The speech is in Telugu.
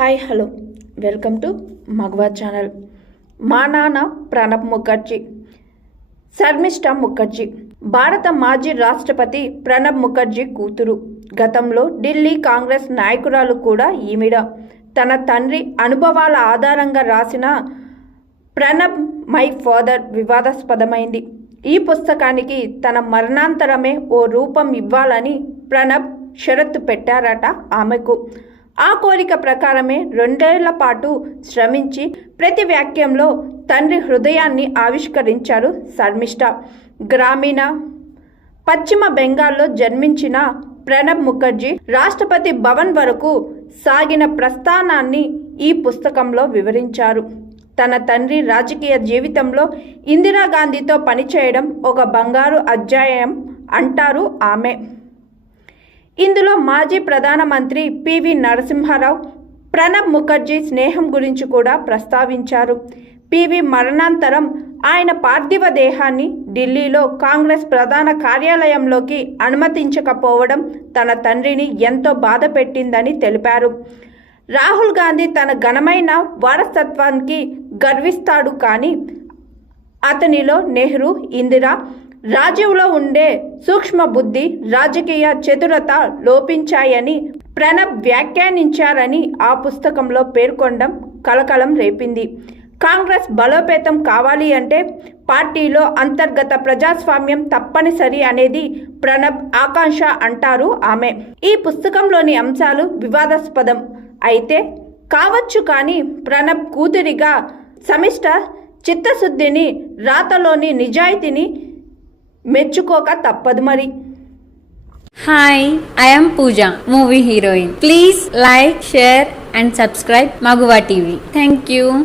Hi hello. Welcome to Maguva channel. మా నాన్న ప్రణబ్ ముఖర్జీ శర్మిష్ట ముఖర్జీ భారత మాజీ రాష్ట్రపతి ప్రణబ్ ముఖర్జీ కూతురు. గతంలో ఢిల్లీ కాంగ్రెస్ నాయకురాలు కూడా ఈమిడ. తన తండ్రి అనుభవాల ఆధారంగా రాసిన ప్రణబ్ మై ఫాదర్ వివాదాస్పదమైంది. ఈ పుస్తకానికి తన మరణాంతరమే ఓ రూపం ఇవ్వాలని ప్రణబ్ షరతు పెట్టారట ఆమెకు. ఆ కోరిక ప్రకారమే రెండేళ్ళ పాటు శ్రమించి ప్రతి వాక్యంలో తండ్రి హృదయాన్ని ఆవిష్కరించారు శర్మిష్ట. గ్రామీణ పశ్చిమ బెంగాల్లో జన్మించిన ప్రణబ్ ముఖర్జీ రాష్ట్రపతి భవన్ వరకు సాగిన ప్రస్థానాన్ని ఈ పుస్తకంలో వివరించారు. తన తండ్రి రాజకీయ జీవితంలో ఇందిరాగాంధీతో పనిచేయడం ఒక బంగారు అధ్యాయం అంటారు ఆమె. ఇందులో మాజీ ప్రధానమంత్రి పివి నరసింహారావు ప్రణబ్ ముఖర్జీ స్నేహం గురించి కూడా ప్రస్తావించారు. పివి మరణాంతరం ఆయన పార్థివ దేహాన్ని ఢిల్లీలో కాంగ్రెస్ ప్రధాన కార్యాలయంలోకి అనుమతించకపోవడం తన తండ్రిని ఎంతో బాధ పెట్టిందని తెలిపారు. రాహుల్ గాంధీ తన ఘనమైన వారసత్వానికి గర్విస్తాడు కానీ అతనిలో నెహ్రూ ఇందిరా రాజీవ్లో ఉండే సూక్ష్మ బుద్ధి రాజకీయ చతురత లోపించాయని ప్రణబ్ వ్యాఖ్యానించారని ఆ పుస్తకంలో పేర్కొనడం కలకలం రేపింది. కాంగ్రెస్ బలోపేతం కావాలి అంటే పార్టీలో అంతర్గత ప్రజాస్వామ్యం తప్పనిసరి అనేది ప్రణబ్ ఆకాంక్ష అంటారు ఆమె. ఈ పుస్తకంలోని అంశాలు వివాదాస్పదం. అయితే కావచ్చు కానీ ప్రణబ్ కూతురిగా సమిష్ట చిత్తశుద్ధిని రాతలోని నిజాయితీని మెచ్చుకోక తప్పదు మరి. Hi I'm Pooja movie heroine please like share and subscribe Maguva TV thank you